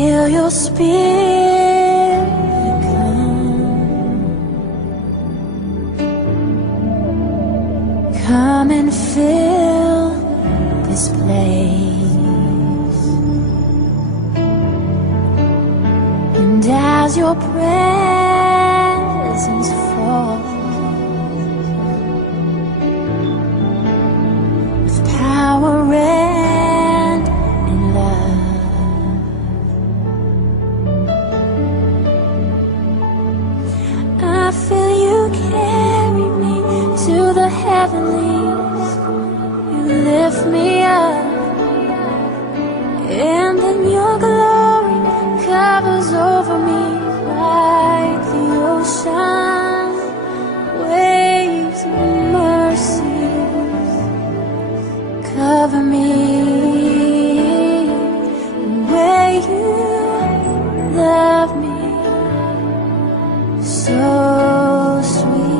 feel your spirit come and fill this place. And as your presence falls with power and in love, I feel you carry me to the heavenlies. You lift me up, and then your glory covers over me like the ocean. Waves of mercy cover me where you love me so sweet,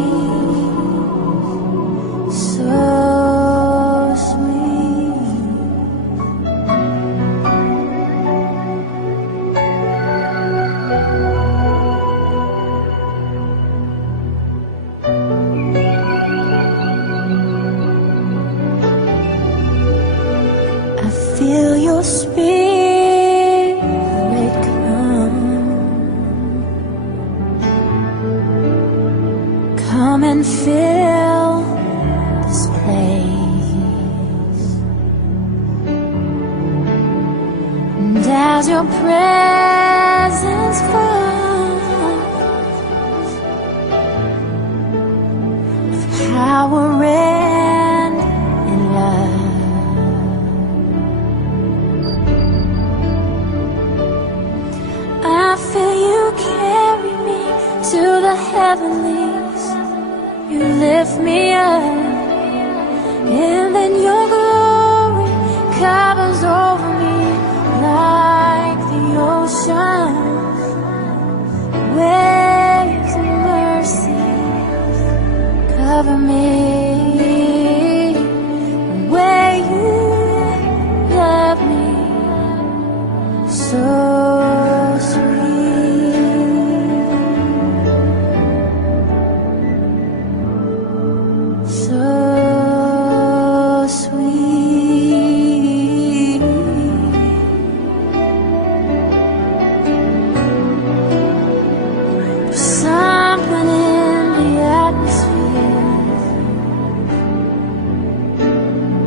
so feel your spirit come and fill this place. And as your presence falls with power and in love, I feel you carry me to the heavenlies. You lift me up, and then your glory covers over me like the ocean. Waves of mercy cover me where you love me so so sweet. There's something in the atmosphere,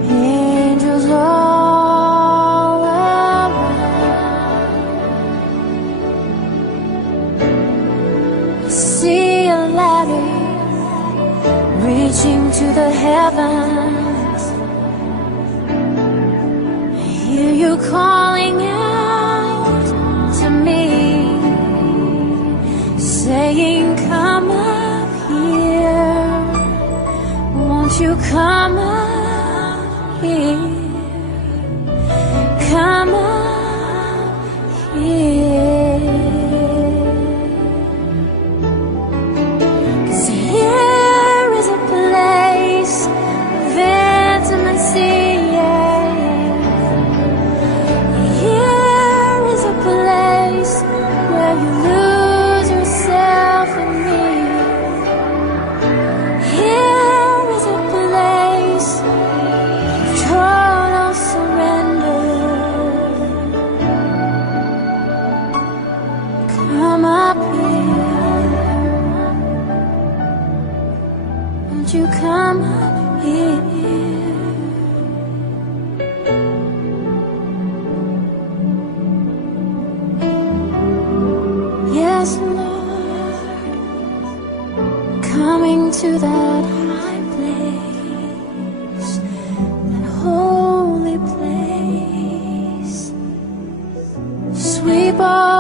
angels all around. I see a ladder reaching to the heavens. I hear you calling out to me, saying, come up here. Won't you come up here? Come up here. Come up here. Won't you come up here? Yes, Lord, coming to that high place, that holy place. Sweep all